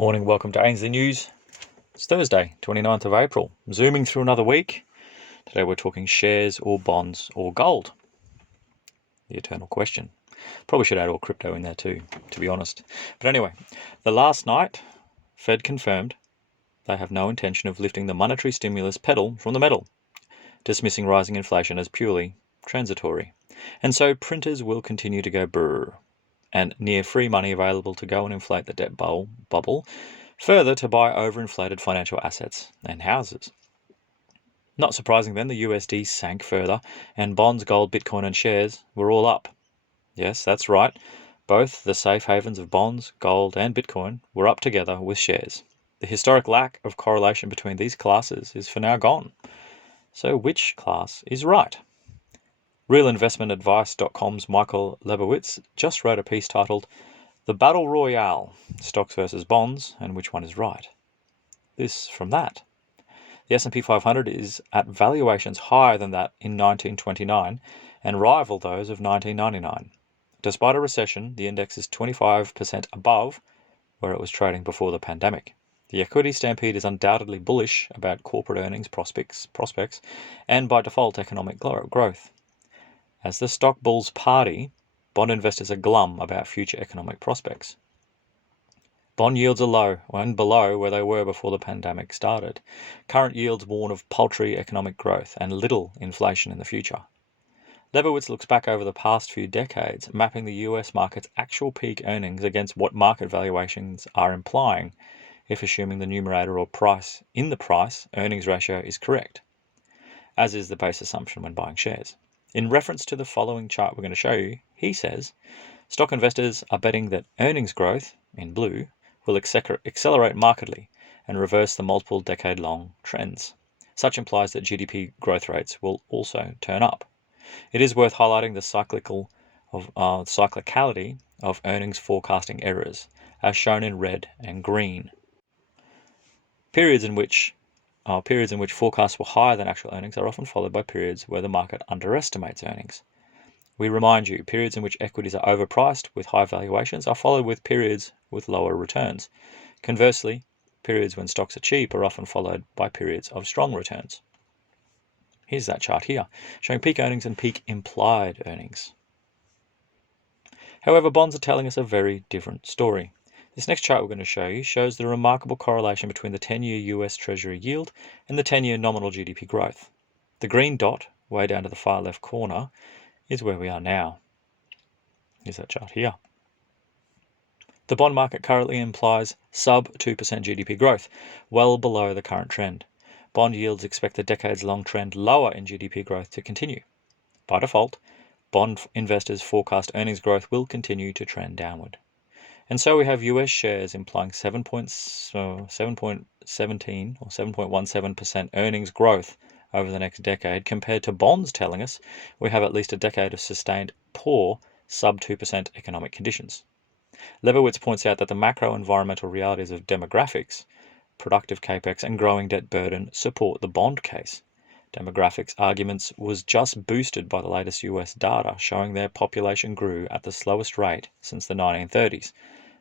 Morning, welcome to Ainsley News. It's Thursday, 29th of April. Zooming through another week. Today we're talking shares or bonds or gold. The eternal question. Probably should add all crypto in there too, to be honest. But anyway, the last night, Fed confirmed they have no intention of lifting the monetary stimulus pedal from the metal, dismissing rising inflation as purely transitory. And so printers will continue to go brrrr, and near free money available to go and inflate the debt bubble, further to buy overinflated financial assets and houses. Not surprising then, the USD sank further, and bonds, gold, Bitcoin and shares were all up. Yes, that's right. Both the safe havens of bonds, gold and Bitcoin were up together with shares. The historic lack of correlation between these classes is for now gone. So which class is right? RealInvestmentAdvice.com's Michael Lebowitz just wrote a piece titled "The Battle Royale, Stocks versus Bonds, and Which One is Right?" This from that. The S&P 500 is at valuations higher than that in 1929 and rival those of 1999. Despite a recession, the index is 25% above where it was trading before the pandemic. The equity stampede is undoubtedly bullish about corporate earnings prospects and by default economic growth. As the stock bulls party, bond investors are glum about future economic prospects. Bond yields are low and below where they were before the pandemic started. Current yields warn of paltry economic growth and little inflation in the future. Lebowitz looks back over the past few decades, mapping the US market's actual peak earnings against what market valuations are implying, if assuming the numerator or price in the price earnings ratio is correct, as is the base assumption when buying shares. In reference to the following chart we're going to show you, he says, stock investors are betting that earnings growth, in blue, will accelerate markedly and reverse the multiple decade-long trends. Such implies that GDP growth rates will also turn up. It is worth highlighting the cyclicality of earnings forecasting errors, as shown in red and green. Periods in which forecasts were higher than actual earnings are often followed by periods where the market underestimates earnings. We remind you, periods in which equities are overpriced with high valuations are followed with periods with lower returns. Conversely, periods when stocks are cheap are often followed by periods of strong returns. Here's that chart here, showing peak earnings and peak implied earnings. However, bonds are telling us a very different story. This next chart we're going to show you shows the remarkable correlation between the 10-year US Treasury yield and the 10-year nominal GDP growth. The green dot, way down to the far left corner, is where we are now. Here's that chart here. The bond market currently implies sub 2% GDP growth, well below the current trend. Bond yields expect the decades-long trend lower in GDP growth to continue. By default, bond investors forecast earnings growth will continue to trend downward. And so we have US shares implying 7.17 or 7.17% earnings growth over the next decade, compared to bonds telling us we have at least a decade of sustained poor sub 2% economic conditions. Lebowitz points out that the macro-environmental realities of demographics, productive capex and growing debt burden support the bond case. Demographics arguments was just boosted by the latest US data showing their population grew at the slowest rate since the 1930s,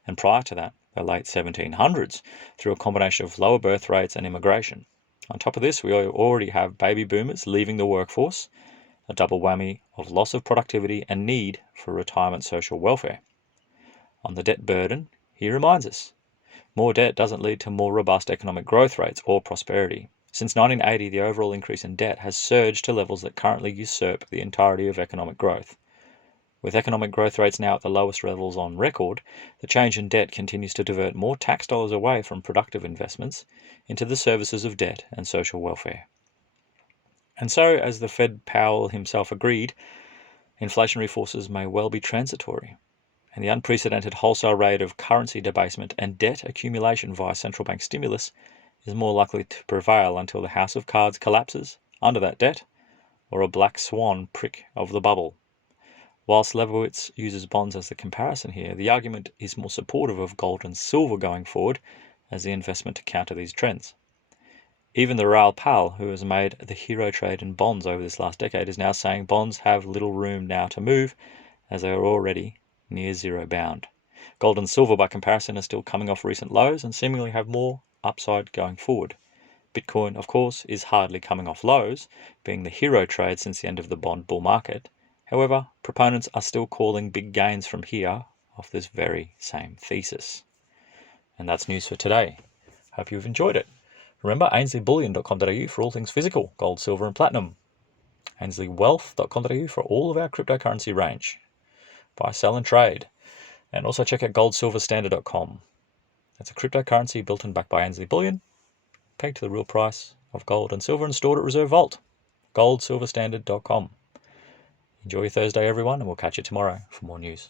and prior to that, the late 1700s, through a combination of lower birth rates and immigration. On top of this, we already have baby boomers leaving the workforce, a double whammy of loss of productivity and need for retirement social welfare. On the debt burden, he reminds us, more debt doesn't lead to more robust economic growth rates or prosperity. Since 1980, the overall increase in debt has surged to levels that currently usurp the entirety of economic growth. With economic growth rates now at the lowest levels on record, the change in debt continues to divert more tax dollars away from productive investments into the services of debt and social welfare. And so, as the Fed Powell himself agreed, inflationary forces may well be transitory, and the unprecedented wholesale rate of currency debasement and debt accumulation via central bank stimulus is more likely to prevail until the house of cards collapses under that debt, or a black swan prick of the bubble. Whilst Lebowitz uses bonds as the comparison here, the argument is more supportive of gold and silver going forward as the investment to counter these trends. Even the Raoul Pal, who has made the hero trade in bonds over this last decade, is now saying bonds have little room now to move as they are already near zero bound. Gold and silver, by comparison, are still coming off recent lows and seemingly have more upside going forward. Bitcoin, of course, is hardly coming off lows, being the hero trade since the end of the bond bull market. However, proponents are still calling big gains from here off this very same thesis. And that's news for today. Hope you've enjoyed it. Remember, ainsleyBullion.com.au for all things physical, gold, silver and platinum. ainsleywealth.com.au for all of our cryptocurrency range. Buy, sell and trade. And also check out goldsilverstandard.com. That's a cryptocurrency built and backed by Ainsley Bullion, pegged to the real price of gold and silver and stored at Reserve Vault. goldsilverstandard.com. Enjoy your Thursday, everyone, and we'll catch you tomorrow for more news.